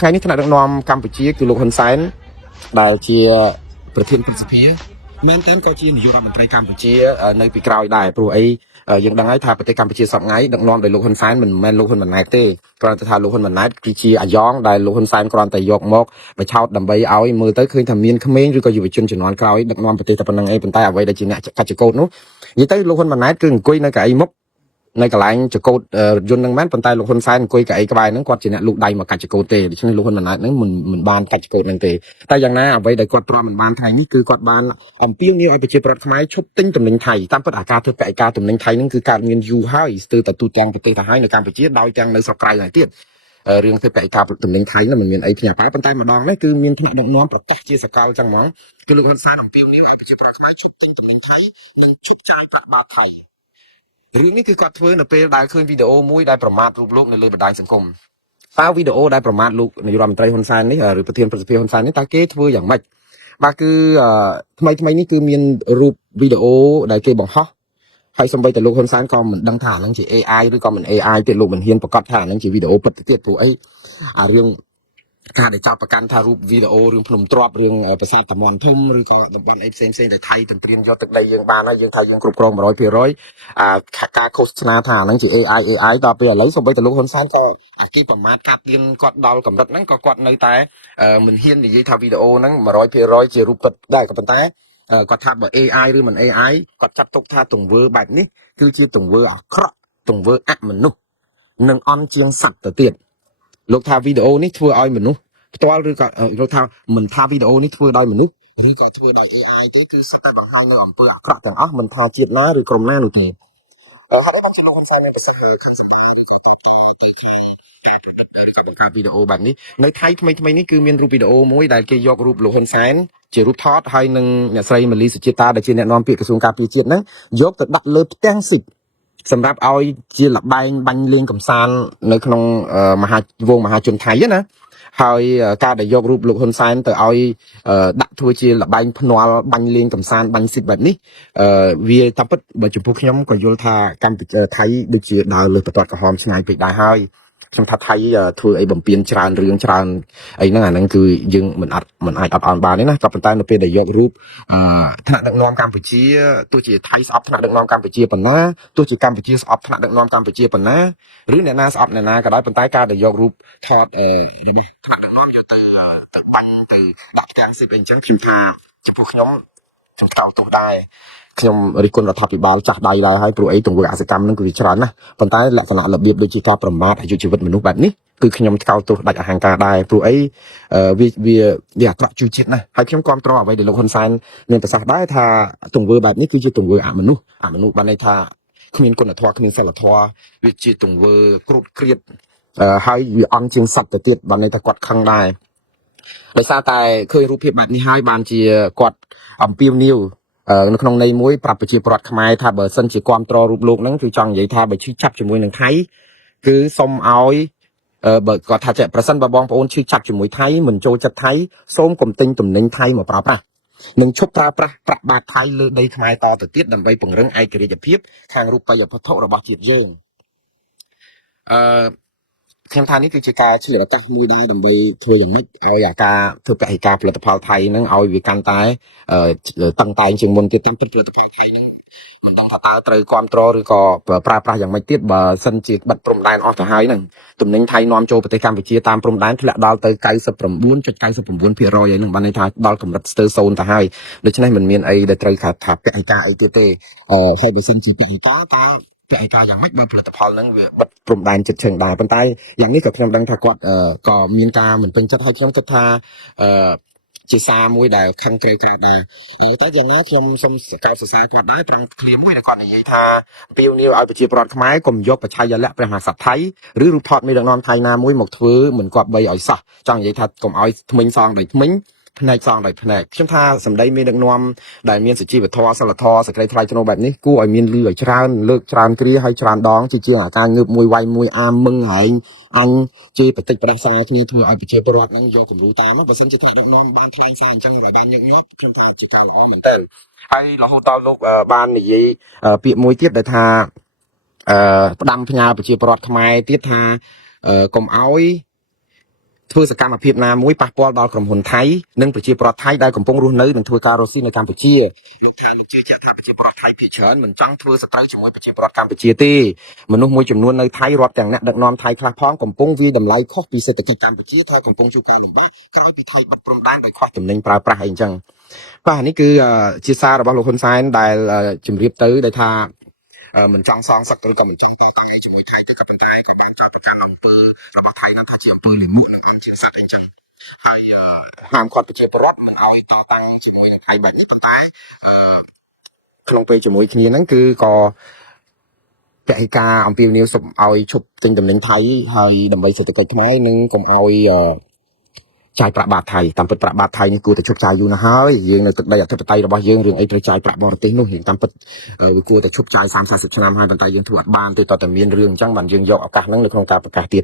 ថ្ងៃនេះថ្នាក់ដឹកនាំកម្ពុជាគឺលោកហ៊ុនសែនដែលជាប្រធានព្រឹទ្ធសភាមែនតើក៏ជានាយករដ្ឋមន្ត្រីកម្ពុជានៅពីក្រោយដែរព្រោះអីយើងដឹងហើយថាប្រទេសកម្ពុជាសពថ្ងៃដឹកនាំដោយលោកហ៊ុនសែនមិនមែនលោកហ៊ុនម៉ាណែតទេគ្រាន់តែថាលោកហ៊ុនម៉ាណែតគឺជាអាយ៉ងដែលលោកហ៊ុនសែនគ្រាន់តែយកមកបញ្ឆោតដើម្បីឲ្យមើលទៅឃើញថាមានក្មេងឬក៏យុវជនជំនាន់ក្រោយដឹកនាំប្រទេសតែប៉ុណ្្នឹងឯងប៉ុន្តែអ្វីដែលជាអ្នកកាច់ចកោតនោះនិយាយទៅលោកហ៊ុនម៉ាណែតគឺអង្គុយនៅកៅអីមុខនៅកន្លែងចកោតយន្តនឹងមែនប៉ុន្តែលោកហ៊ុនសែនអង្គុយកៅអីក្បែរហ្នឹងគាត់ជាអ្នកលូកដៃមកកាច់ចកោតទេដូច្នេះលោកហ៊ុនម៉ាណែតហ្នឹងមិនបានកាច់ចកោតហ្នឹងទេតែយ៉ាងណាអ្វីដែលគាត់ទ្រាំមិនបានថ្ងៃនេះគឺគាត់បានអំពាវនាវឲ្យប្រជាពលរដ្ឋខ្មែរឈប់ទិញទំនិញថៃតាមពិតអាការធ្វើកសិកម្មទំនិញថៃហ្នឹងគឺកើតមានយូរហើយស្ទើរតែទូទាំងប្រទេសទៅហើយនៅកម្ពុជាដោយទាំងនៅស្រុកក្រៅហើយទៀតរឿងធ្វើកសិកម្មទំនិញថៃហ្នឹងមិនមានអីភ្ញាក់ផ្អើលប៉ុន្តែម្ដងនេះគឺមានថ្នាក់ដឹកនាំប្រកាសជាសកលចឹងហ្មងគឺលោកហ៊ុនសែនអំពាវនាវឲ្យប្រជាពលរដ្ឋខ្មែរឈប់ទិញទំនិញថៃនិងឈប់ចាយប្រាក់បាតថៃរឿងនេះគឺគាត់ធ្វើនៅពេលដែលឃើញវីដេអូមួយដែលប្រមាថរូបលោកនៅលើបណ្ដាញសង្គមតើវីដេអូដែលប្រមាថលោកនាយករដ្ឋមន្ត្រីហ៊ុនសែននេះឬប្រធានប្រតិភិហ៊ុនសែននេះតើគេធ្វើយ៉ាងម៉េចបាទគឺថ្មីនេះគឺមានរូបវីដេអូដែលគេបង្ហោះហើយសម្បីតែលោកហ៊ុនសែនក៏មិនដឹងថាអានឹងជា AI ឬក៏មិន AI ទេលោកមិនហ៊ានប្រកាសថាអានឹងជាវីដេអូពិតទៅទៀតព្រោះអីអារឿងការដែលចាប់ប្រកាន់ថារូបវីដេអូរឿងភ្នំទ្របរឿងប្រាសាទតាមាន់ធំឬក៏តំបន់អីផ្សេងដែលថៃទន្ទ្រានយកទឹកដីយើងបានហើយយើងថាយើងគ្រប់គ្រង 100% ការឃោសនាថាហ្នឹងជា AI ដល់ពេលឥឡូវសូម្បីតែលោកហ៊ុនសែនក៏គេប្រមាថកាត់ទៀនគាត់ដល់កម្រិតហ្នឹងក៏គាត់នៅតែមិនហ៊ាននិយាយថាវីដេអូហ្នឹង 100% ជារូបពិតដែរក៏ប៉ុន្តែគាត់ថាបើ AI ឬមិន AI គាត់ចាត់ទុកថាទង្វើបែបនេះគឺជាទង្វើអាក្រក់ទង្វើអមនុស្សនិងអន់ជាងសត្វទៅទៀតលោកថាវីដេអូនេះធ្វើឲ្យមនុស្សផ្ទាល់ឬក៏លោកថាមិនថាវីដេអូនេះធ្វើដោយមនុស្សឬក៏ធ្វើដោយ AI ទេគឺសិតតែបង្ហាញនៅអំពើអាក្រក់ទាំងអស់មិនថាជាតិណាឬក្រុមណានោះទេហើយនេះបងជាលោកហ៊ុនសែនមានប្រសិទ្ធភាពខាងសម្ដាយឬក៏តទីក៏បង្កើតវីដេអូបែបនេះនៅថៃថ្មីនេះគឺមានរូបវីដេអូមួយដែលគេយករូបលោកហ៊ុនសែនជារូបថតហើយនឹងអ្នកស្រីម៉ាលីសុជាតាដែលជាអ្នកនាំពាក្យក្រសួងការពារជាតិហ្នឹងយកទៅដាក់លើផ្ទាំងស៊ីបសម្រាប់ឲ្យជាលបែងបាញ់លេងកំសាន្តនៅក្នុងវងមហាជនថៃណាហើយការដែលយករូបលោកហ៊ុនសែនទៅឲ្យដាក់ធ្វើជាលបែងភ្នាល់បាញ់លេងកំសាន្តបាញ់ស៊ីបបែបនេះវាតាមពិតបើចំពោះខ្ញុំក៏យល់ថាកម្ពុជាថៃដូចជាដើរលើបន្ទាត់ក្រហមឆ្ងាយពេកដែរហើយខ្ញុំថាថៃធ្វើអីបំពេញច្រើនរឿងច្រើនអីហ្នឹងអាហ្នឹងគឺយើងមិនអាចអត់អន់បានទេណាក៏ប៉ុន្តែនៅពេលដែលយករូបថ្នាក់ដឹកនាំកម្ពុជាទោះជាថៃស្អប់ថ្នាក់ដឹកនាំកម្ពុជាប៉ុណ្ណាទោះជាកម្ពុជាស្អប់ថ្នាក់ដឹកនាំកម្ពុជាប៉ុណ្ណាឬអ្នកណាស្អប់អ្នកណាក៏ដោយប៉ុន្តែការដែលយករូបថតនេះថ្នាក់ដឹកនាំយកទៅបាញ់ទៅដាក់ផ្ទាំងស៊ីបអីអញ្ចឹងខ្ញុំថាចំពោះខ្ញុំថ្កោលទោសដែរខ្ញុំរិះគន់រដ្ឋាភិបាលចាស់ដៃដែរហើយព្រោះអីទង្វើអសកម្មនឹងគឺវាច្រើនណាស់ប៉ុន្តែលក្ខណៈរបៀបដូចជាការប្រមាថអាយុជីវិតមនុស្សបែបនេះគឺខ្ញុំថ្កោលទោសដាច់អហង្ការដែរព្រោះអីវាអាក្រក់ជួយជាតិណាស់ហើយខ្ញុំគ្រប់គ្រងអ្វីដែលលោកហ៊ុនសែនមានប្រសាសន៍ដែរថាទង្វើបែបនេះគឺជាទង្វើអមនុស្សបានន័យថាគ្មានគុណធម៌គ្មានសិលធម៌វាជាទង្វើគ្រុតគ្រៀតហើយវាអន់ជាងសត្វទៅទៀតបានន័យថាគាត់ខឹងដែរដោយសារតែឃើញរូបភាពបែបនេះហើយបានជាគាត់អំពាវនាវនៅក្នុងន័យមួយប្រាប់ប្រជាពលរដ្ឋខ្មែរថាបើសិនជាគ្រប់គ្រងរូបលោកហ្នឹងគឺចង់និយាយថាបើឈឺចាប់ជាមួយនឹងថៃគឺសូមឲ្យបើគាត់ថាប្រសិនបើបងប្អូនឈឺចាប់ជាមួយថៃមិនចូលចិត្តថៃសូមកុំទិញទំនិញថៃមកប្រើប្រាស់នឹងឈប់ប្រើប្រាស់ប្រាក់បាតថៃលើដីខ្មែរតទៅទៀតដើម្បីពង្រឹងឯករាជ្យភាពខាងរូបិយវត្ថុរបស់ជាតិយើងអឺខ្ញុំថានេះគឺជាការឆ្លៀតឱកាសមួយដែរដើម្បីធ្វើយ៉ាងម៉េចឲ្យអាការធ្វើកសិកម្មផលិតផលថៃហ្នឹងឲ្យវាកាន់តែតឹងតែងជាងមុនទៀតតាមពិតផលិតផលថៃហ្នឹងមិនដឹងថាតើត្រូវគ្រប់គ្រងឬក៏ប្រើប្រាស់យ៉ាងម៉េចទៀតបើសិនជាបិទព្រំដែនអស់ទៅហើយហ្នឹងទំនិញថៃនាំចូលប្រទេសកម្ពុជាតាមព្រំដែនធ្លាក់ដល់ទៅ 99.99% ហើយហ្នឹងបានន័យថាដល់កម្រិតស្ទើរ0ទៅហើយដូច្នេះមិនមានអីដែលត្រូវថាកសិកម្មអីទៀតទេហើយបើសិនជាកសិកម្មតើឯកាយ៉ាងម៉េចបើផលិតផលហ្នឹងវាបិទព្រំដែនជិតឈឹងដែរប៉ុន្តែយ៉ាងនេះក៏ខ្ញុំដឹងថាគាត់ក៏មានការមិនពេញចិត្តហើយខ្ញុំគិតថាជាសារមួយដែលខឹងក្រេក្រដែរតែយ៉ាងណាខ្ញុំសូមកោតសរសើរគាត់ដែរប្រងឃ្លាមួយដែលគាត់និយាយថាពាវនាវឲ្យប្រជាពលរដ្ឋខ្មែរកុំយកបច្ឆ័យលក្ខព្រះមហាក្សត្រថៃឬរូបថតមេដឹកនាំថៃណាមួយមកធ្វើមិនគប្បីឲ្យសោះចង់និយាយថាកុំឲ្យថ្មិញសងដោយថ្មិញផ្នែកសងដោយផ្នែកខ្ញុំថាសម្ដីមេដឹកនាំដែលមានសុជីវធម៌សិលធម៌សេចក្តីថ្លៃថ្នូរបែបនេះគួរឲ្យមានលឺឲ្យច្រើនលើកច្រើនគ្រាហើយច្រើនដងជាអាការងើបមួយវាយមួយអាមមឹងហែងអញជេរបតិចប្រដាសាគ្នាធ្វើឲ្យប្រជាពលរដ្ឋនឹងយកគំរូតាមបើមិនជាថ្នាក់ដឹកនាំបានថ្លែងសារអញ្ចឹងក៏បានញឹកញាប់ខ្ញុំថាជាការល្អមែនទែនហើយរហូតដល់លោកបាននិយាយពាក្យមួយទៀតដែលថាផ្ដាំផ្ញើប្រជាពលរដ្ឋខ្មែរទៀតថាកុំឲ្យ ធ្វើសកម្មភាពណាមួយប៉ះពាល់ដល់ក្រុមហ៊ុនថៃនិងប្រជាពលរដ្ឋថៃដែលកំពុងរស់នៅនិងធ្វើការរស់ស៊ីនៅកម្ពុជាលោកថាលោកជឿជាក់ថាប្រជាពលរដ្ឋថៃភាគច្រើនមិនចង់ធ្វើសត្រូវជាមួយប្រជាពលរដ្ឋកម្ពុជាទេមនុស្សមួយចំនួននៅថៃរាប់ទាំងអ្នកដឹកនាំថៃខ្លះផងកំពុងវាយតម្លៃខុសពីសេដ្ឋកិច្ចកម្ពុជាថាកំពុងជួបការលំបាកក្រោយពីថៃបិទព្រំដែនដោយខុសទំនិញប្រើប្រាស់អីចឹងបាទនេះគឺជាសាររបស់លោកហ៊ុនសែនដែលជម្រាបទៅដែលថាមិនចង់សងសឹកឬក៏មិនចង់តតាំងអីជាមួយថៃទេក៏ប៉ុន្តែក៏បានចោទប្រកាន់អំពើរបស់ថៃហ្នឹងថាជាអំពើលាមកនិងអំជាសត្វអីចឹងហើយហាមឃាត់ប្រជាពលរដ្ឋមិនឲ្យតតាំងជាមួយនឹងថៃបែបនេះប៉ុន្តែក្នុងពេលជាមួយគ្នាហ្នឹងគឺក៏ពហិការអំពាវនាវសូមឲ្យឈប់ទិញតំណែងថៃហើយដើម្បីសេដ្ឋកិច្ចខ្មែរនិងកុំឲ្យចាយប្រាក់បាតថៃតាមពិតប្រាក់បាតថៃនេះគួរតែឈប់ចាយយូរណាស់ហើយយើងនៅទឹកដីអធិបតេយ្យរបស់យើងរឿងអីត្រូវចាយប្រាក់បរទេសនោះយើងតាមពិតវាគួរតែឈប់ចាយ30-40ឆ្នាំហើយប៉ុន្តែយើងធ្វើអត់បានទេតើតែមានរឿងអញ្ចឹងបានយើងយកឱកាសហ្នឹងនៅក្នុងការប្រកាសទៀត